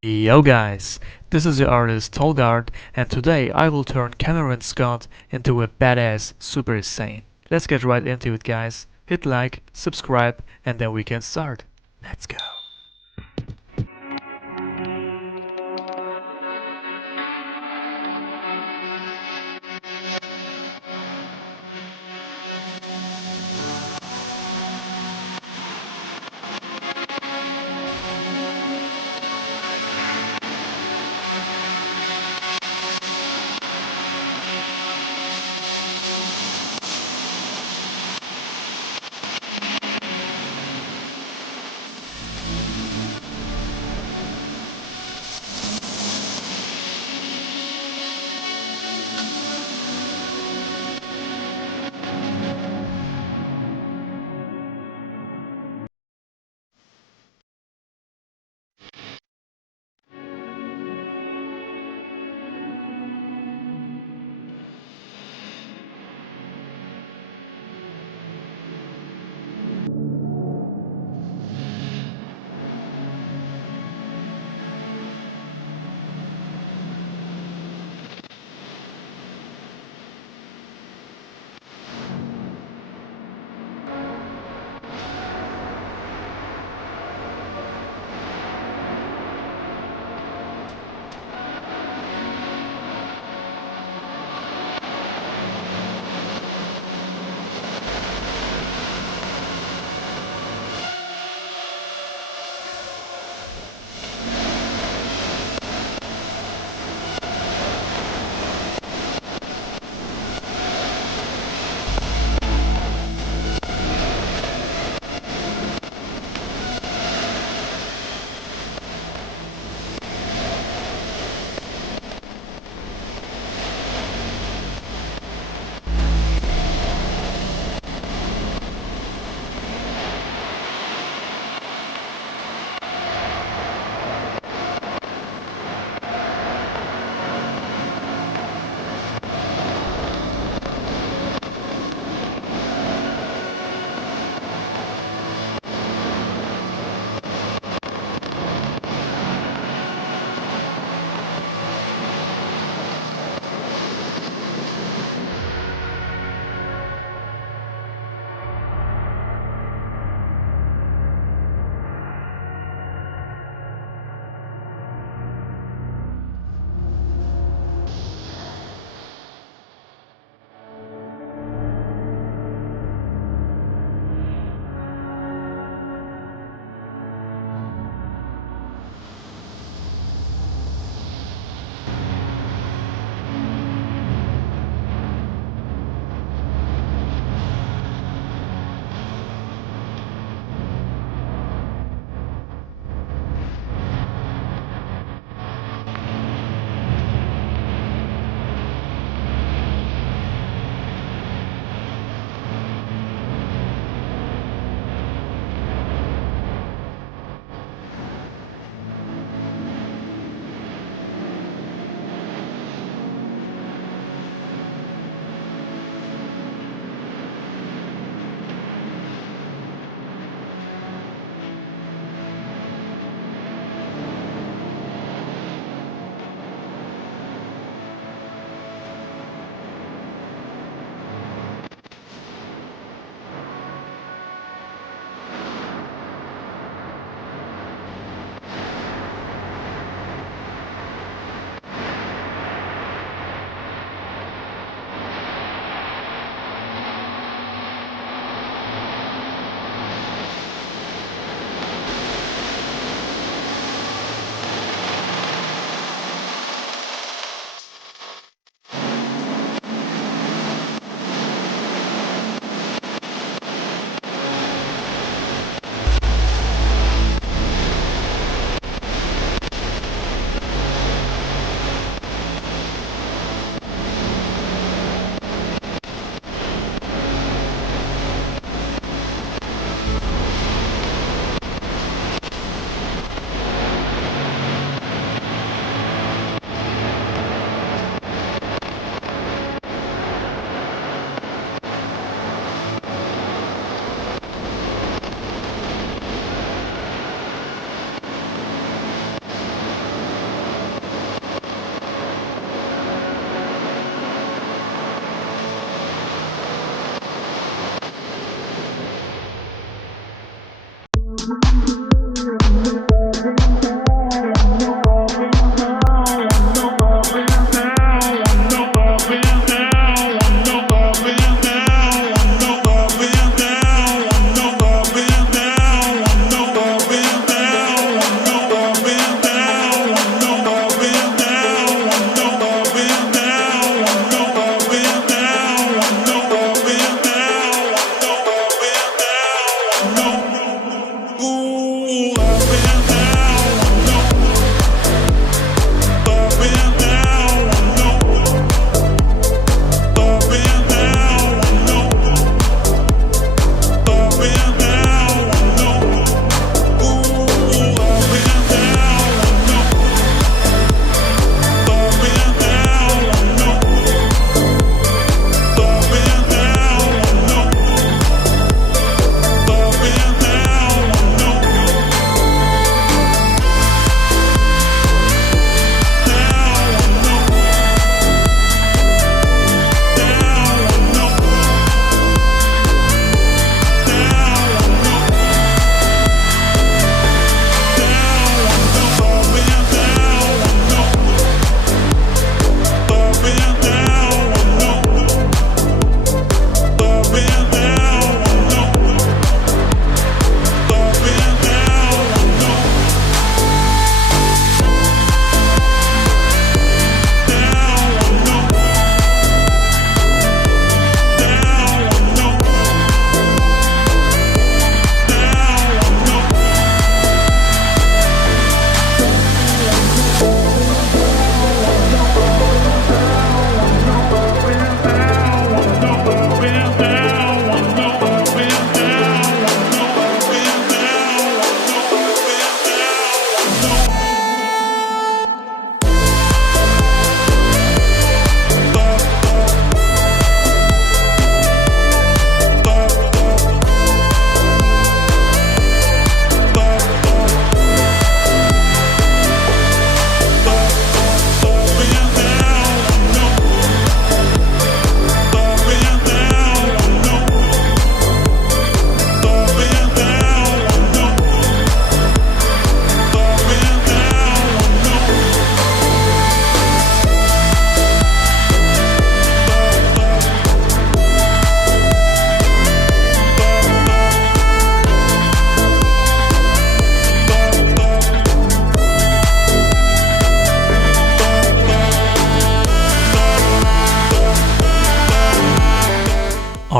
Yo guys, this is your artist Tolg, and today I will turn Cameron Scott into a badass Super Saiyan. Let's get right into it guys. Hit like, subscribe, and then we can start. Let's go.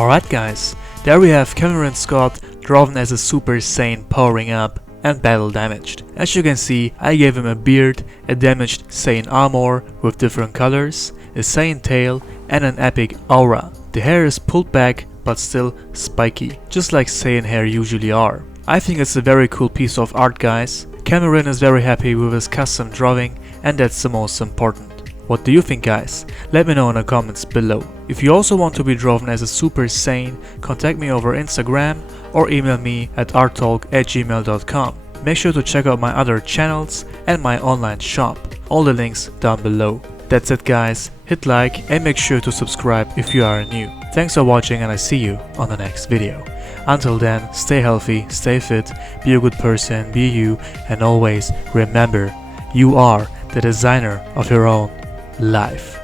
Alright guys, there we have Cameron Scott drawn as a Super Saiyan powering up and battle damaged. As you can see, I gave him a beard, a damaged Saiyan armor with different colors, a Saiyan tail and an epic aura. The hair is pulled back but still spiky, just like Saiyan hair usually are. I think it's a very cool piece of art guys. Cameron is very happy with his custom drawing and that's the most important. What do you think guys? Let me know in the comments below. If you also want to be drawn as a Super Saiyan, contact me over Instagram or email me at arttolg@gmail.com. Make sure to check out my other channels and my online shop. All the links down below. That's it guys, hit like and make sure to subscribe if you are new. Thanks for watching and I see you on the next video. Until then, stay healthy, stay fit, be a good person, be you, and always remember, you are the designer of your own life.